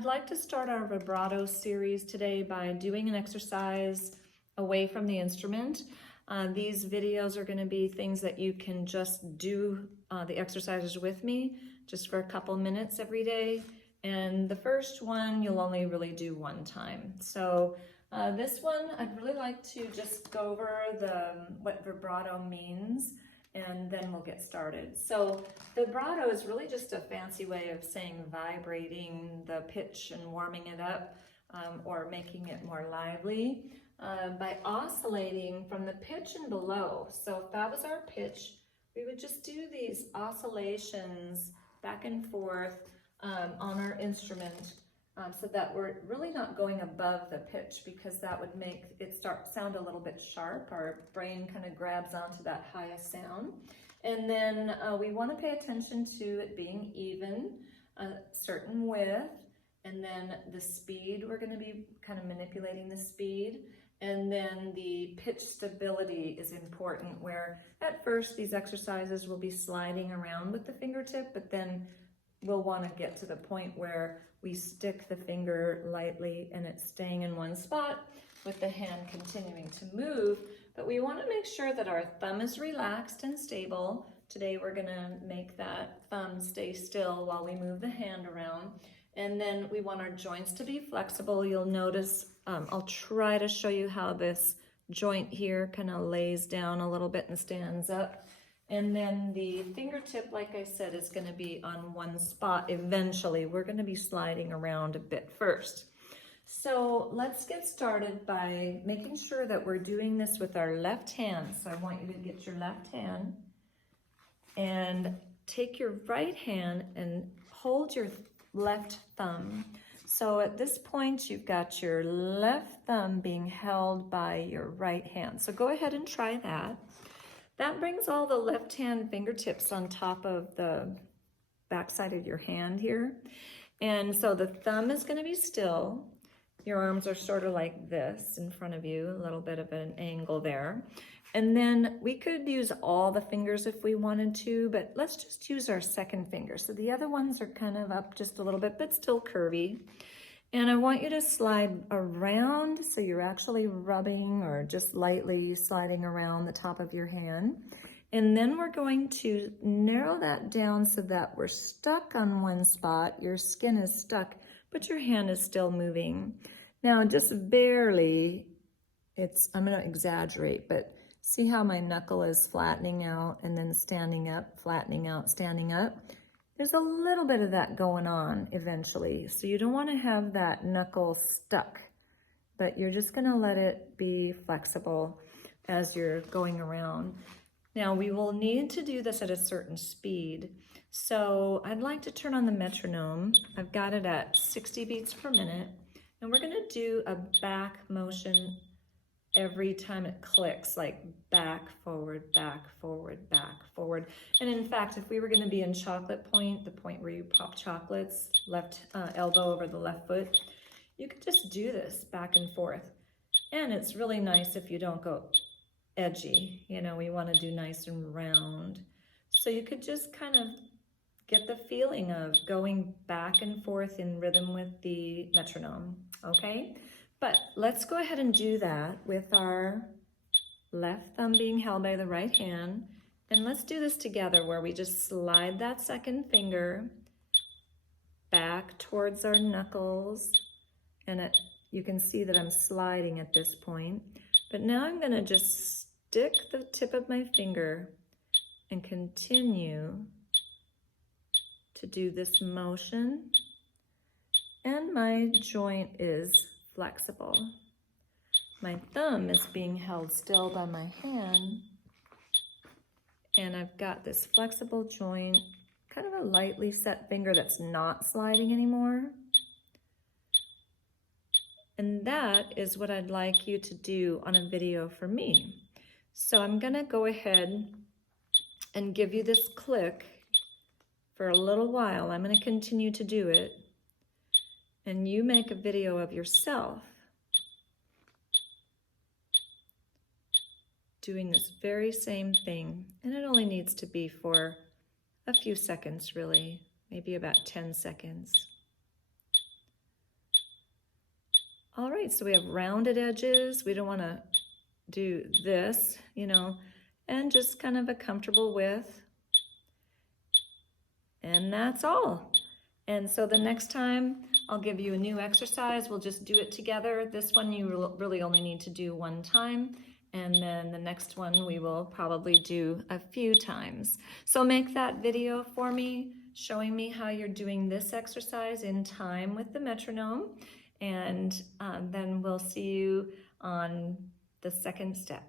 I'd like to start our vibrato series today by doing an exercise away from the instrument. These videos are going to be things that you can just do the exercises with me just for a couple minutes every day. And the first one you'll only really do one time. So this one I'd really like to just go over what vibrato means, and then we'll get started. So vibrato is really just a fancy way of saying vibrating the pitch and warming it up, or making it more lively by oscillating from the pitch and below. So if that was our pitch, we would just do these oscillations back and forth on our instrument, so that we're really not going above the pitch, because that would make it sound a little bit sharp. Our brain kind of grabs onto that highest sound. And then we want to pay attention to it being even, a certain width, and then the speed, we're going to be kind of manipulating the speed. And then the pitch stability is important, where at first these exercises will be sliding around with the fingertip, but then we'll want to get to the point where we stick the finger lightly and it's staying in one spot with the hand continuing to move. But we want to make sure that our thumb is relaxed and stable. Today we're going to make that thumb stay still while we move the hand around. And then we want our joints to be flexible. You'll notice, I'll try to show you how this joint here kind of lays down a little bit and stands up. And then the fingertip, like I said, is going to be on one spot eventually. We're going to be sliding around a bit first. So let's get started by making sure that we're doing this with our left hand. So I want you to get your left hand and take your right hand and hold your left thumb. So at this point, you've got your left thumb being held by your right hand. So go ahead and try that. That brings all the left hand fingertips on top of the backside of your hand here. And so the thumb is going to be still. Your arms are sort of like this in front of you, a little bit of an angle there. And then we could use all the fingers if we wanted to, but let's just use our second finger. So the other ones are kind of up just a little bit, but still curvy. And I want you to slide around, so you're actually rubbing or just lightly sliding around the top of your hand. And then we're going to narrow that down so that we're stuck on one spot. Your skin is stuck, but your hand is still moving. Now, just barely, I'm going to exaggerate, but see how my knuckle is flattening out and then standing up, flattening out, standing up? There's a little bit of that going on eventually. So you don't want to have that knuckle stuck, but you're just going to let it be flexible as you're going around. Now we will need to do this at a certain speed. So I'd like to turn on the metronome. I've got it at 60 beats per minute. And we're going to do a back motion every time it clicks, like back, forward, back, forward, back, forward. And in fact, if we were going to be in chocolate point, the point where you pop chocolates, left elbow over the left foot, you could just do this back and forth. And it's really nice if you don't go edgy. You know, we want to do nice and round. So you could just kind of get the feeling of going back and forth in rhythm with the metronome, okay? But let's go ahead and do that with our left thumb being held by the right hand. And let's do this together, where we just slide that second finger back towards our knuckles. And you can see that I'm sliding at this point. But now I'm going to just stick the tip of my finger and continue to do this motion. And my joint is flexible. My thumb is being held still by my hand, and I've got this flexible joint, kind of a lightly set finger that's not sliding anymore. And that is what I'd like you to do on a video for me. So I'm going to go ahead and give you this click for a little while. I'm going to continue to do it. And you make a video of yourself doing this very same thing. And it only needs to be for a few seconds, really, maybe about 10 seconds. All right, so we have rounded edges. We don't want to do this, you know, and just kind of a comfortable width. And that's all. And so the next time I'll give you a new exercise. We'll just do it together. This one you really only need to do one time. And then the next one we will probably do a few times. So make that video for me, showing me how you're doing this exercise in time with the metronome. And then we'll see you on the second step.